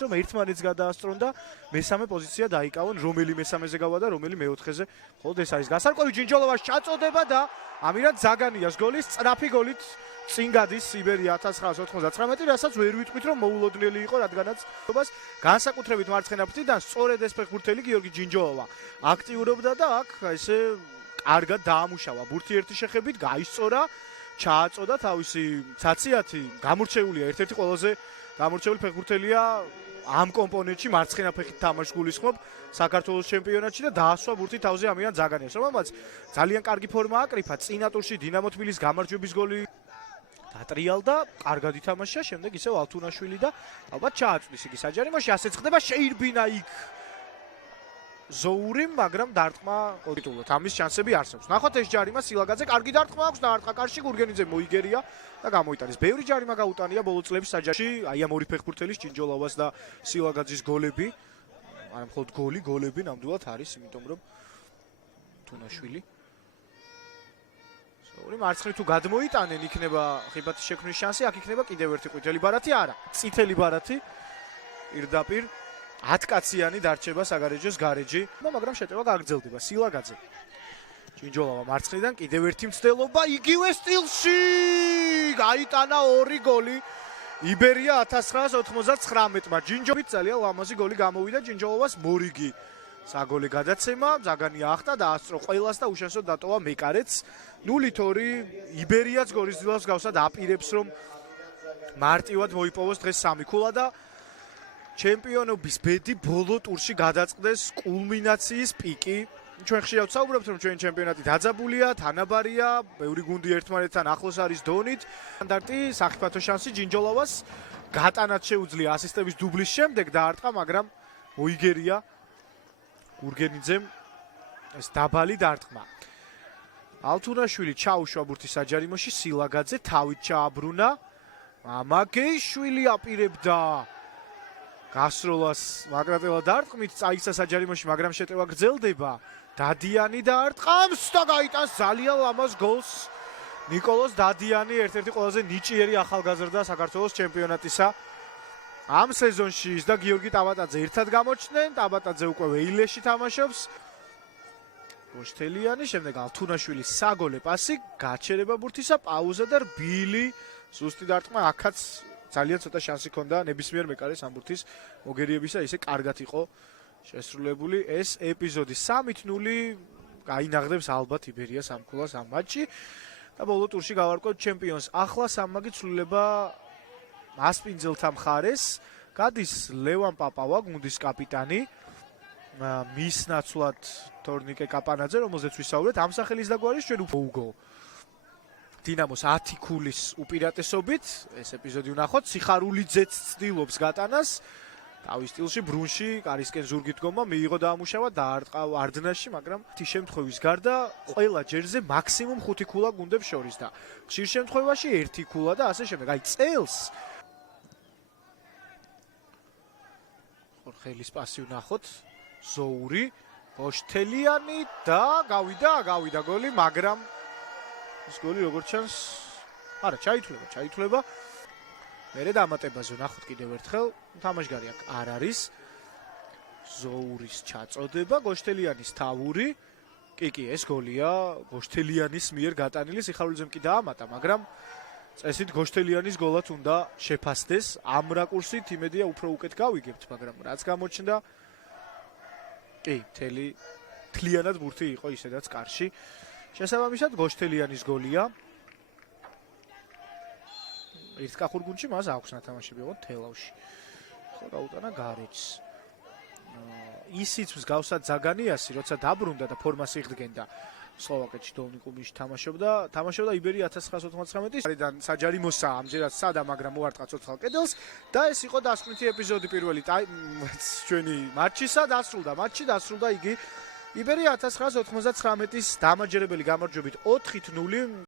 რომ ერთმანეთს გადაასწრონ და მესამე პოზიცია დაიკავონ, რომელი მესამეზე გავა და რომელი მეოთხეზე. ხოლო ეს არის გასარკვევი ჯინჯოლოვას ჩაწოდება და ამირად ზაგანიას გოლის სწრაფი გოლით წინ გადის იბერია 1999, რასაც ვერ ვიტყვით რომ მოულოდნელი იყო, რადგანაც განსაკუთრებით მარცხენა ფრთიდან სწორედ ეს ფეხბურთელი გიორგი ჯინჯოლოვა აქტიურობდა და აქ ესე კარგად დაამუშავა. ბურთი ერთი შეხებით გაისწორა, ჩააწოდა თავისი ცაციათი, გამორჩეულია, ერთ-ერთი ყველაზე გამორჩეული ფეხბურთელია ამ კომპონენტში, მარცხენა ფეხით თამაშს გულისხმობ საქართველოს ჩემპიონატში და დაასვა ბურთი თავზე ამიან ზაგანიას, რომელმაც ძალიან კარგი ფორმა აკრიფა. წინა ტურში დინამო თბილისის გამარჯვების გოლი დატრიალდა, კარგად ითამაშა, შემდეგ ისევ ალთუნაშვილი და ალბათ ჩააწვის იგი საჯარიმოში, ასეც ხდება, შეირბინა იქ ზოური, მაგრამ დარტყმა კონკრეტულად ამის შანსები არსებობს. ნახოთ ეს ჯარიმა სილაგაძე, კარგი დარტყმა აქვს, დაარტყა კარში, გურგენიძე მოიგერია და გამოიტანეს. ბევრი ჯარიმა გაუტანია ბოლო წლების საჯარში, აი ამ ორი ფეხბურთელის ჯინჯოლოვას და სილაგაძის გოლები, არა მხოლოდ გოლები ნამდვილად არის, იმიტომ რომ თუნაშვილი ორი მარცხნივ თუ გადმოიტანენ, იქნება ხიბათის შექმნის შანსი, აქ იქნება კიდევ ერთი ყვითელი ბარათი, არა, წითელი ბარათი პირდაპირ 10 კაციანი დარჩება საგარეჯოს გარეჯი, მაგრამ შეტევა გაგრძელდება. სილაგაძე ჯინჯოლოვა მარცხნიდან კიდევ ერთი მცდელობა, იგივე სტილში გაიტანა ორი გოლი იბერია 1999-მა. ჯინჯოვით ძალიან ლამაზი გოლი გამოვიდა ჯინჯოლოვას მორიგი საგოლე გადაცემა, ზაგანია ახტა დაასწრო ყველას და უშანსოდ დატოვა მეკარეც. 0-2 იბერიაც გოლის დილას გავსად აპირებს რომ მარტივად მოიპოვოს დღეს სამი ქულა და ჩემპიონობის ბედი ბოლო ტურში გადაწყდეს კულმინაციის პიკი. ჩვენ ხშირად ვსაუბრობთ რომ ჩვენი ჩემპიონატი დაძაბულია, თანაბარია, ბევრი გუნდი ერთმანეთთან ახლოს არის დონით. სტანდარტი საფრთხო შანსი ჯინჯოლოვას გატანაც შეუძლია ასისტების დუბლის შემდეგ დაარტყა, მაგრამ მოიგერია გურგენიძემ ეს დაბალი დარტყმა. ალთუნაშვილი ჩაუშვა ბურთის საჯარიმოში, სილაგაძე თავით ჩააბრუნა. მამაგეიშვილი აპირებდა გასროლას მაგრატელა დარტყმით, წაიქცა საჯარიმოში, მაგრამ შეტევა გრძელდება. დადიანი დაარტყამს და გაიტანს ძალიან ლამაზ გოლს. ნიკოლოზ დადიანი ერთ-ერთი ყველაზე ნიჭიერი ახალგაზრდა საქართველოს ჩემპიონატისა. ამ სეზონში ის და გიორგი ტაბატაძე ერთად გამოჩნდნენ, ტაბატაძე უკვე ვეილეში თამაშობს. გოშთელიანი, შემდეგ ალთუნაშვილის საგოლე პასი, გაჩერება ბურთისა, პაუზა და რბილი ზუსტი დარტყმა, აქაც ძალიან ცოტა შანსი ჰქონდა ნებისმიერ მეკარეს ამ ბურთის მოგერიებისა, ისე კარგად იყო შესრულებული ეს ეპიზოდი. 3-0 გაინაღდებს ალბათ იბერიას ამ ქულას ამ მატჩი და ბოლო ტურში გავარკვევთ ჩემპიონს. ახლა სამმაგი ცვლილება მასპინძელთა მხარეს, გადის ლევან პაპავა, გუნდის კაპიტანი, მის ნაცვლად თორნიკე კაპანაძე, რომელზეც ვისაუბრეთ, ამ სახელის დაგვარის ჩვენ უგო დინამოს 10 ქულის უპირატესობით. ეს ეპიზოდი ვნახოთ, სიხარულიძეც ცდილობს გატანას, თავის სტილში ბრუნში, კარისკენ ზურგით დგომა, მიიღო დაამუშავა, დაარტყა არდნაში, მაგრამ თი შემთხვევის გარდა ყველა ჯერზე მაქსიმუმ 5 ქულა გუნდებს შორის და ხშირ შემთხვევაში 1 ქულა და ასე შემდეგ. აი წელს ხორხელის პასი ვნახოთ, ზოური, გოშთელიანი და გავიდა გოლი, მაგრამ ეს გოლი როგორც ჩანს, არა, ჩაითვლება. მერე დამატებაზე ვნახოთ კიდევ ერთხელ, თამაშგარი აქ არ არის. ზოურის ჩაწოდება, გოშთელიანის თავური. კი, ეს გოლია გოშთელიანის მიერ გატანილი, სიხარულიძემ კი დაამატა, მაგრამ წესით გოშთელიანის გოლად უნდა შეფასდეს. ამ რაკურსით იმედია უფრო უკეთ გავიგებთ, მაგრამ რაც გამოჩნდა, კი, თლიანად ბურთი იყო ისედაც კარში. შესაბამისად გოშთელიანის გოლია. ერთკახურ გუნდში მას აქვს ნათამაშები იყო თელავში. ხო გაუტანა გარეჯს. ისიც მსგავსად ზაგანიასი, როცა დაბრუნდა და ფორმას იღდგენდა, სლოვაკეთში დოლნიკუბიში თამაშობდა იბერია 1999-ის. არიდან საჯარიმოსა ამჯერად სადა, მაგრამ მოარტყა ცოცხალ კედელს და ეს იყო დასკვნითი ეპიზოდი პირველი ჩვენი მატჩისა. დასრულდა იგი იბერია 1999-ის დამაჯერებელი გამარჯვებით 4-0.